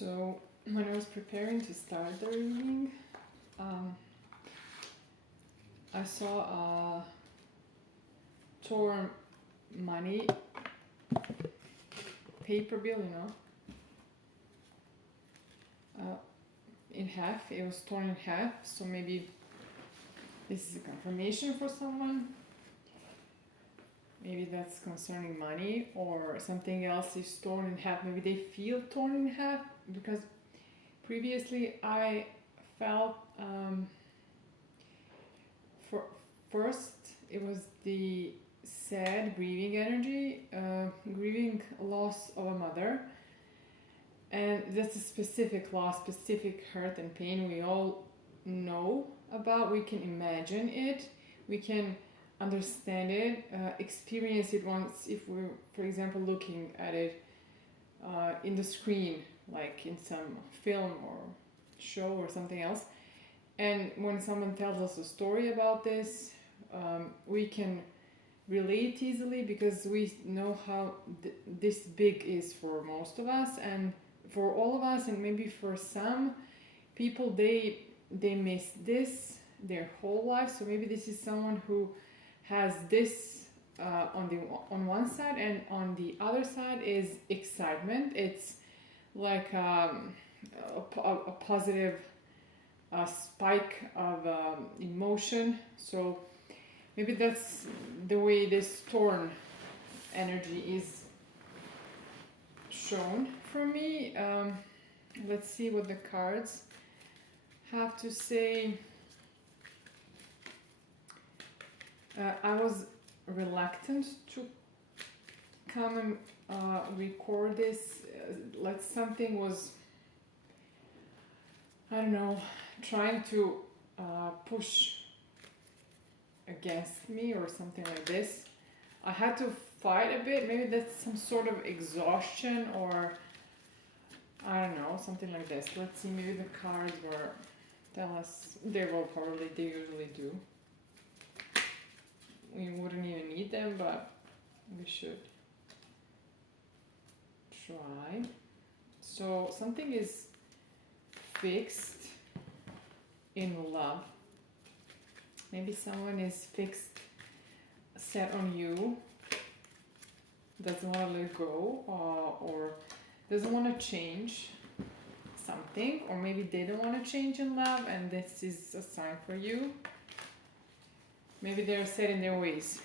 So when I was preparing to start the reading, I saw a torn money paper bill, in half. It was torn in half, so maybe this is a confirmation for someone. Maybe that's concerning money, or something else is torn in half. Maybe they feel torn in half, because previously I felt first it was the sad grieving energy, grieving loss of a mother, and that's a specific loss, specific hurt and pain we all know about. We can imagine it, we can understand it, experience it once if we're, for example, looking at it in the screen, like in some film or show or something else. And when someone tells us a story about this, we can relate easily, because we know how this big is for most of us and for all of us. And maybe for some people, they miss this their whole life. So maybe this is someone who has this on one side, and on the other side is excitement. It's like a positive spike of emotion. So maybe that's the way this torn energy is shown for me. Let's see what the cards have to say. I was reluctant to come and record this. Like something was, I don't know, trying to push against me or something like this. I had to fight a bit. Maybe that's some sort of exhaustion, or I don't know, something like this. Let's see, maybe the cards were tell us. They usually do. We wouldn't even need them, but we should try. So something is fixed in love. Maybe someone is fixed, set on you, doesn't want to let go, or doesn't want to change something, or maybe they don't want to change in love, and this is a sign for you. Maybe they're set in their ways.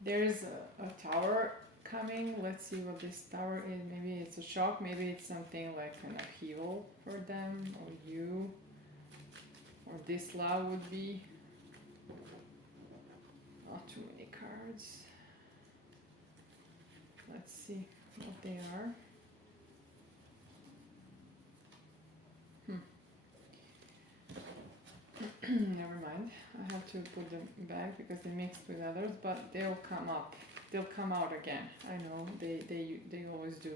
There's a tower coming. Let's see what this tower is. Maybe it's a shock. Maybe it's something like an upheaval for them, or you, or this love would be. Not too many cards. Let's see what they are. Never mind. I have to put them back because they mixed with others, but they'll come up. They'll come out again. I know they always do,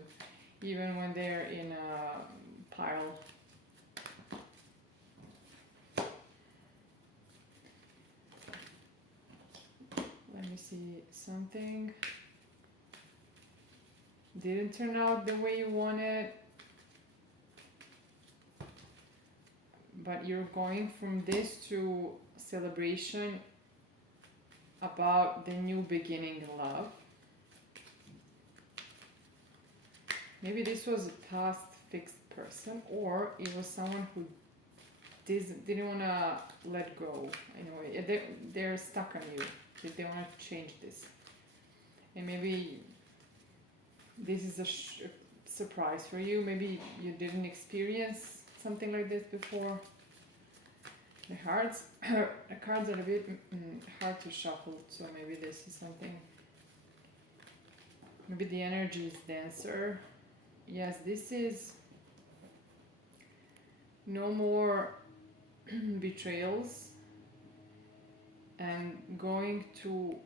even when they're in a pile. Let me see. Something didn't turn out the way you wanted, but you're going from this to celebration about the new beginning in love. Maybe this was a past fixed person, or it was someone who didn't want to let go. Anyway, they're stuck on you. They want to change this. And maybe this is a surprise for you. Maybe you didn't experience something like this before. The cards are a bit hard to shuffle, so maybe this is something. Maybe the energy is denser. Yes, this is no more betrayals, and going to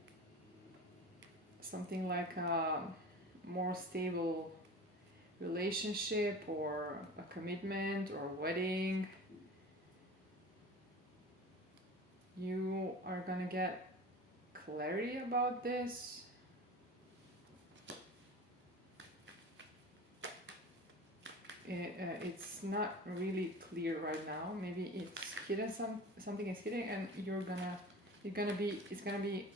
something like a more stable relationship, or a commitment, or a wedding. You are gonna get clarity about this. it's not really clear right now. Maybe it's hidden, something is hidden, and it's gonna be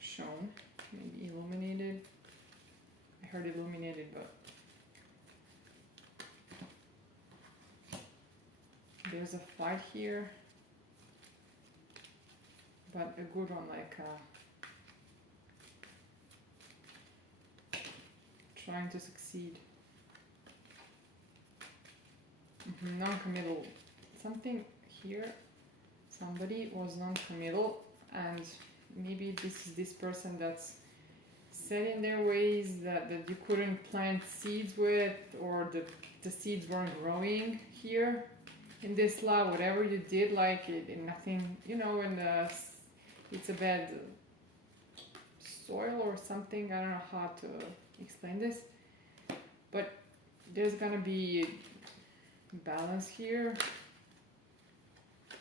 shown, maybe illuminated. I heard illuminated, but there's a fight here, but a good one, like trying to succeed. Non-committal. Something here, somebody was non-committal, and maybe this is this person that's set in their ways that you couldn't plant seeds with, or the seeds weren't growing here in this lab. Whatever you did, like it nothing, and it's a bad soil or something. I don't know how to explain this, but there's gonna be balance here,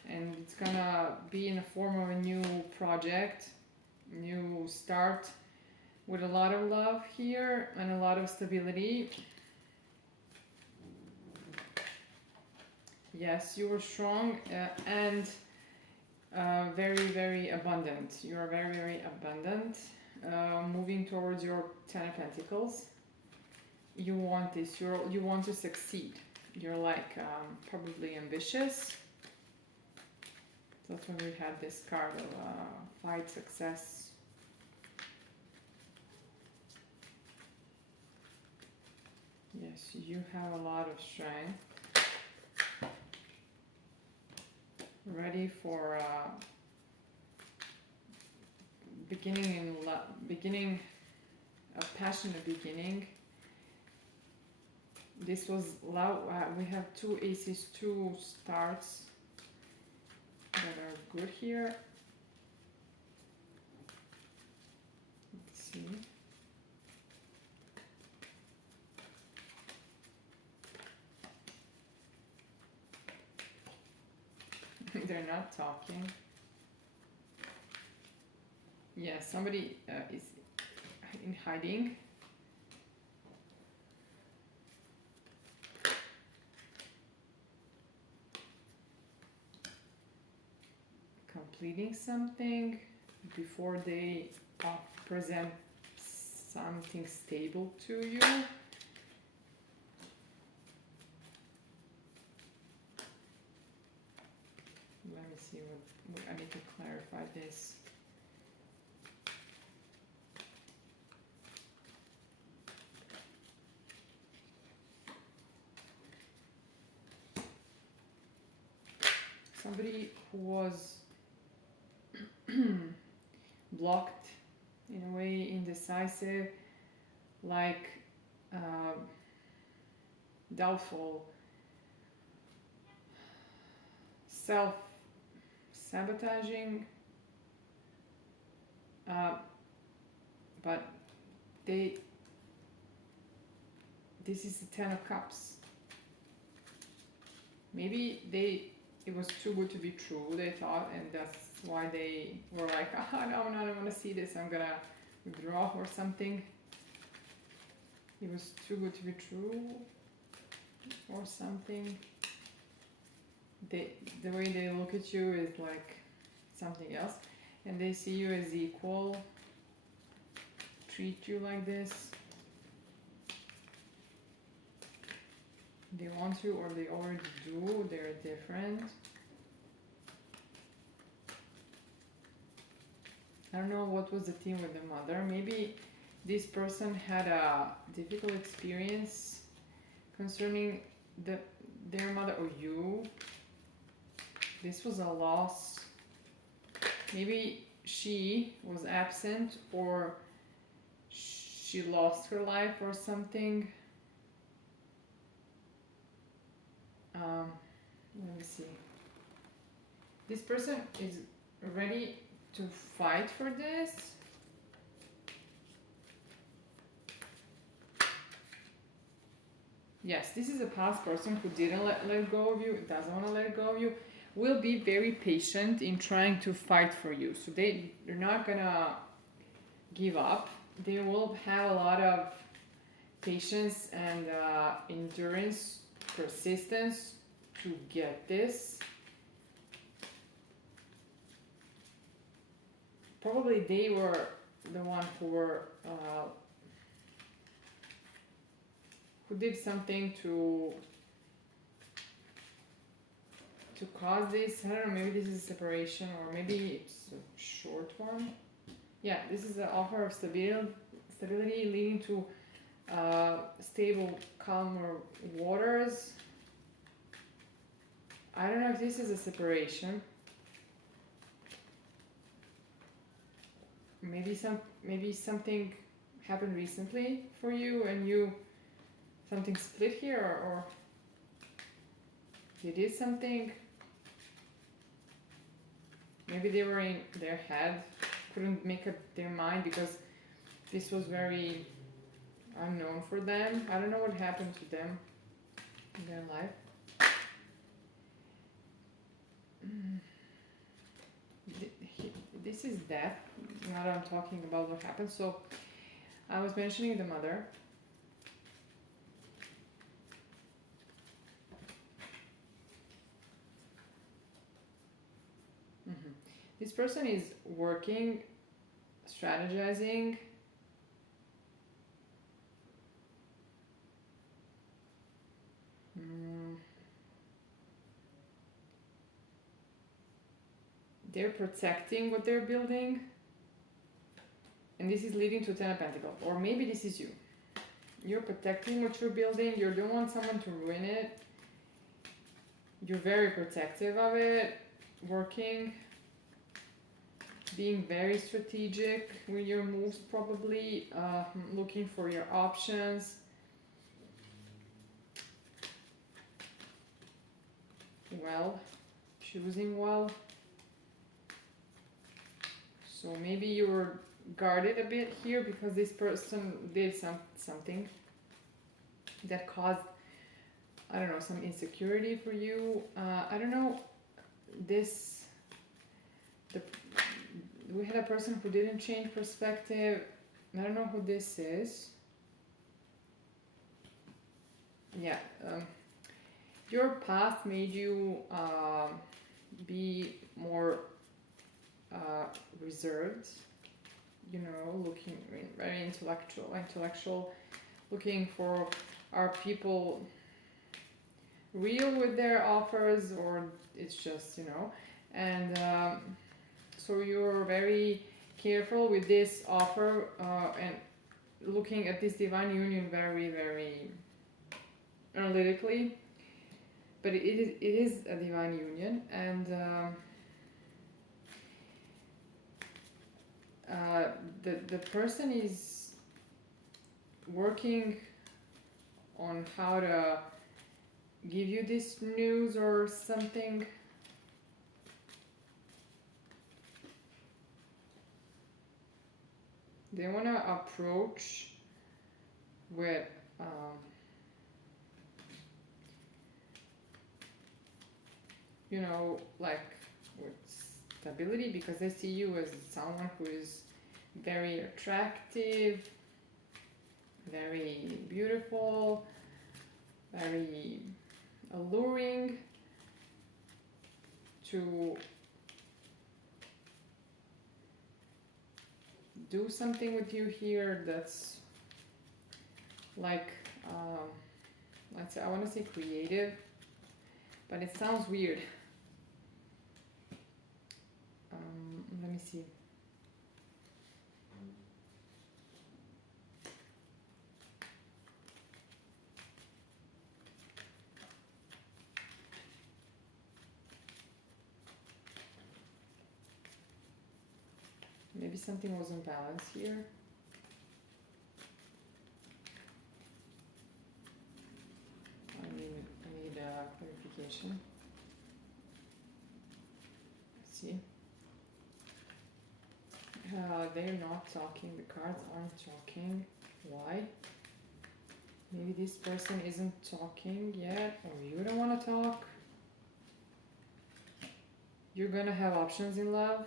and it's gonna be in the form of a new project, new start, with a lot of love here and a lot of stability. Yes, you are strong and very, very abundant. You are very, very abundant, moving towards your 10 of Pentacles. You want this, you want to succeed. You're like probably ambitious. That's when we had this card of fight, success. Yes, you have a lot of strength. Ready for beginning a passionate beginning. This was loud. We have two aces, two starts that are good here. Let's see. They're not talking. Yeah, somebody is in hiding. Completing something before they present something stable to you. Let me see what I need to clarify this. Somebody who was blocked, in a way, indecisive, like doubtful, self-sabotaging, but this is the 10 of Cups. Maybe it was too good to be true, they thought, and that's why they were like, no, I don't want to see this, I'm gonna withdraw or something. It was too good to be true or something. The way they look at you is like something else, and they see you as equal, treat you like this. They want to, or they already do, they're different. I don't know what was the theme with the mother. Maybe this person had a difficult experience concerning their mother or you. This was a loss. Maybe she was absent, or she lost her life or something. Let me see. This person is ready to fight for this. Yes, this is a past person who didn't let go of you, doesn't want to let go of you, will be very patient in trying to fight for you. So they're not gonna give up. They will have a lot of patience and endurance persistence to get this. Probably they were the one who did something to cause this. I don't know, maybe this is a separation, or maybe it's a short one. Yeah, this is an offer of stability leading to stable, calmer waters. I don't know if this is a separation. Maybe something happened recently for you, and something split here, or you did something. Maybe they were in their head, couldn't make up their mind because this was very unknown for them. I don't know what happened to them in their life. This is death. Now that I'm talking about what happened. So I was mentioning the mother. This person is working, strategizing. They're protecting what they're building. And this is leading to Ten of Pentacles. Or maybe this is you. You're protecting what you're building. You don't want someone to ruin it. You're very protective of it. Working. Being very strategic with your moves, probably. Looking for your options. Well. Choosing well. So maybe you were guarded a bit here because this person did something that caused, I don't know, some insecurity for you. I don't know. We had a person who didn't change perspective. I don't know who this is. Yeah. Your past made you be more reserved, looking very intellectual, looking for, are people real with their offers, or it's just, and so you're very careful with this offer, and looking at this divine union very, very analytically, but it is a divine union, and the person is working on how to give you this news or something. They want to approach with like with stability, because they see you as someone who is very attractive, very beautiful, very alluring to do something with you here that's like, I want to say creative, but it sounds weird. Let me see. Maybe something was imbalanced here. I need clarification. Let's see. They're not talking. The cards aren't talking. Why? Maybe this person isn't talking yet, or you don't want to talk. You're gonna have options in love.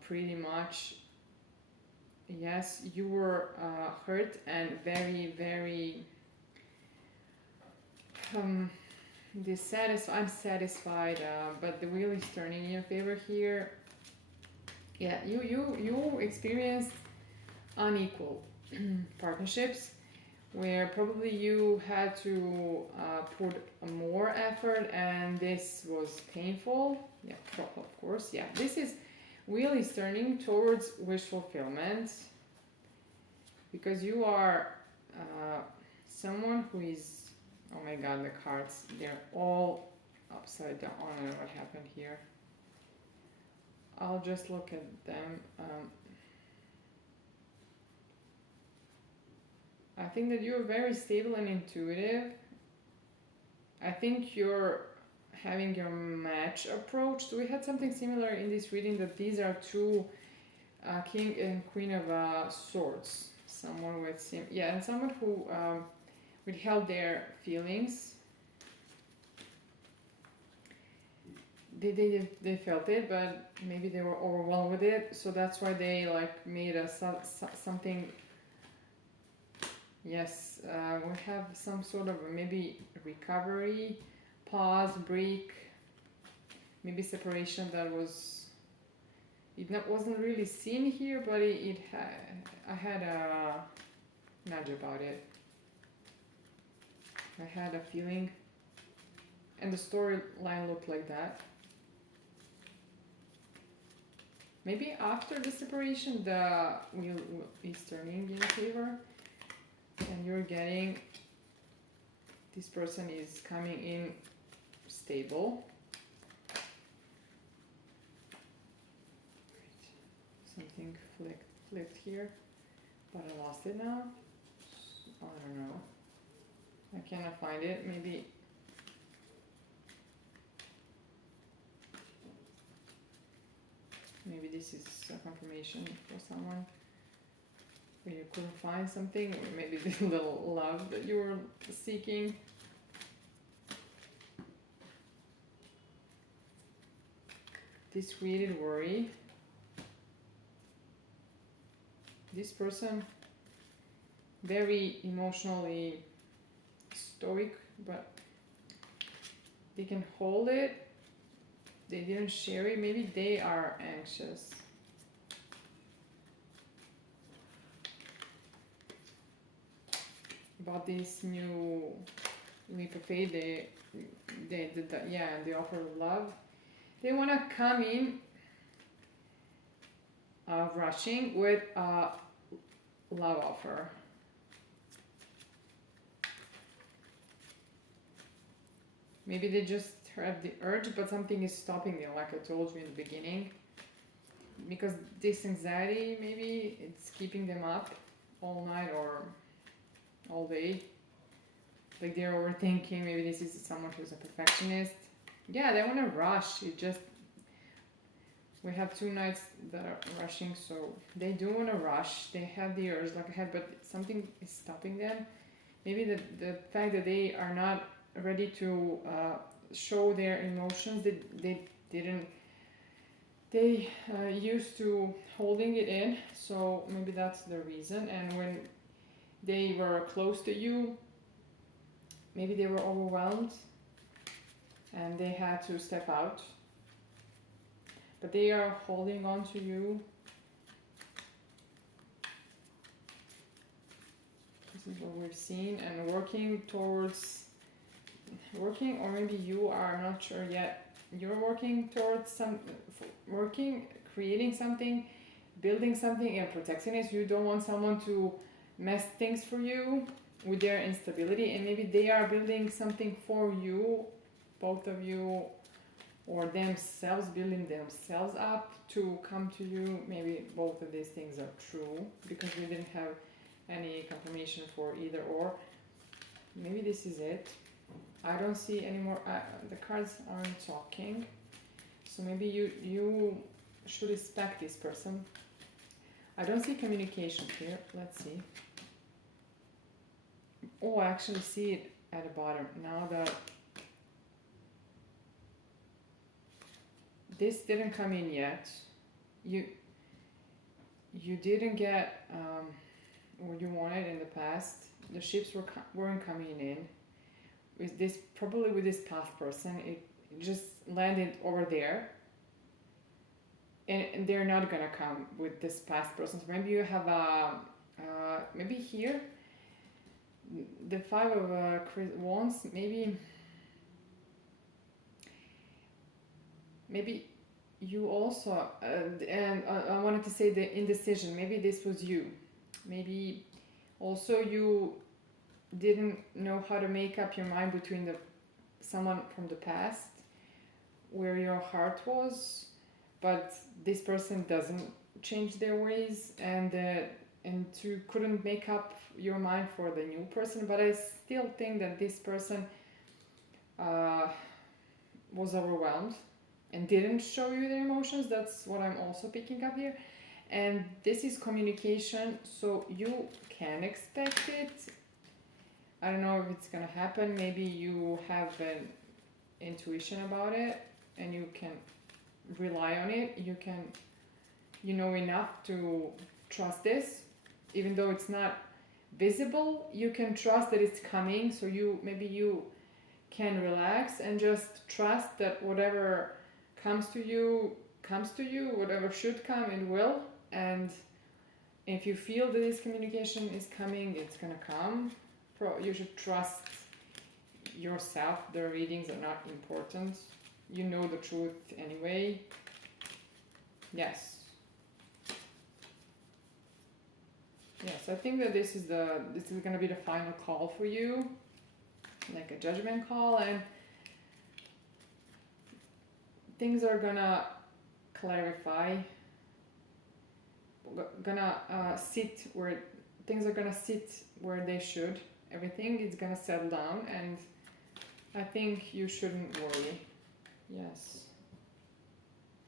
Pretty much. Yes, you were hurt and very, very I'm satisfied, but the wheel is turning in your favor here. Yeah, you experienced unequal partnerships where probably you had to put more effort, and this was painful. Yeah, of course. Yeah, this is wheel is turning towards wish fulfillment, because you are someone who is. Oh my God, the cards, they're all upside down. I don't know what happened here. I'll just look at them. I think that you're very stable and intuitive. I think you're having your match approached. We had something similar in this reading, that these are two King and Queen of Swords. Someone with and someone who withheld their feelings. They felt it, but maybe they were overwhelmed with it, so that's why they like made something. Yes, we have some sort of maybe recovery, pause, break, maybe separation that was. Wasn't really seen here, but I had a nudge about it. I had a feeling, and the storyline looked like that. Maybe after the separation, the wheel is turning in favor, and you're getting, this person is coming in stable. Something flipped here, but I lost it now. I don't know. I cannot find it. Maybe this is a confirmation for someone where you couldn't find something, or maybe the little love that you were seeking. This created worry. This person, very emotionally stoic, but they can hold it. They didn't share it. Maybe they are anxious. About this new leap of faith, the offer of love. They want to come in rushing with a love offer. Maybe they just have the urge, but something is stopping them, like I told you in the beginning. Because this anxiety, maybe it's keeping them up all night or all day. Like they're overthinking. Maybe this is someone who's a perfectionist. Yeah, they want to rush. We have 2 nights that are rushing, so they do want to rush. They have the urge, like I had, but something is stopping them. Maybe the fact that they are not ready to show their emotions, they used to holding it in, so maybe that's the reason. And when they were close to you, maybe they were overwhelmed and they had to step out, but they are holding on to you. This is what we've seen, and working, or maybe you are not sure yet. You're working towards creating something, building something, and protecting it. You don't want someone to mess things for you with their instability, and maybe they are building something for you, both of you, or themselves, building themselves up to come to you. Maybe both of these things are true, because we didn't have any confirmation for either or. Maybe this is it. I don't see any more. The cards aren't talking, so maybe you should respect this person. I don't see communication here. Let's see. Oh, I actually see it at the bottom now that this didn't come in yet. You didn't get what you wanted in the past. The ships weren't coming in. with this, probably with this past person, it just landed over there, and they're not gonna come with this past person. So maybe you have a maybe here the Five of Wands, maybe you also and I wanted to say the indecision, maybe this was you, maybe also you didn't know how to make up your mind between the someone from the past where your heart was, but this person doesn't change their ways, and you couldn't make up your mind for the new person. But I still think that this person was overwhelmed and didn't show you their emotions. That's what I'm also picking up here. And this is communication, so you can expect it. I don't know if it's gonna happen. Maybe you have an intuition about it and you can rely on it. You know enough to trust this, even though it's not visible. You can trust that it's coming, so you can relax and just trust that whatever comes to you, whatever should come, it will. And if you feel that this communication is coming, it's gonna come. You should trust yourself. The readings are not important. You know the truth anyway. Yes. Yes, I think that this is gonna be the final call for you, like a judgment call, and things are gonna clarify. Sit where things are gonna sit where they should. Everything is gonna settle down, and I think you shouldn't worry. Yes.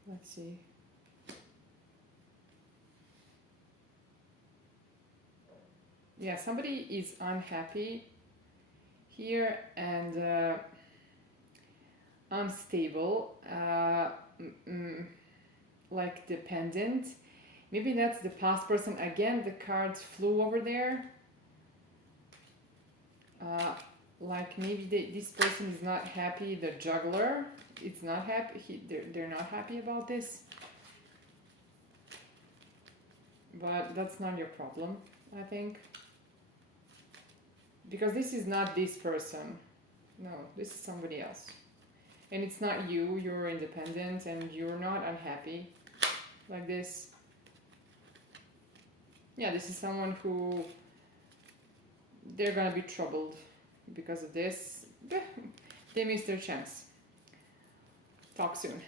Let's see. Yeah, somebody is unhappy here and unstable, like dependent. Maybe that's the past person. Again, the cards flew over there. Like maybe this person is not happy. The juggler is not happy. They're not happy about this. But that's not your problem, I think. Because this is not this person. No, this is somebody else. And it's not you. You're independent and you're not unhappy like this. Yeah, this is someone who they're gonna be troubled because of this. They missed their chance. Talk soon.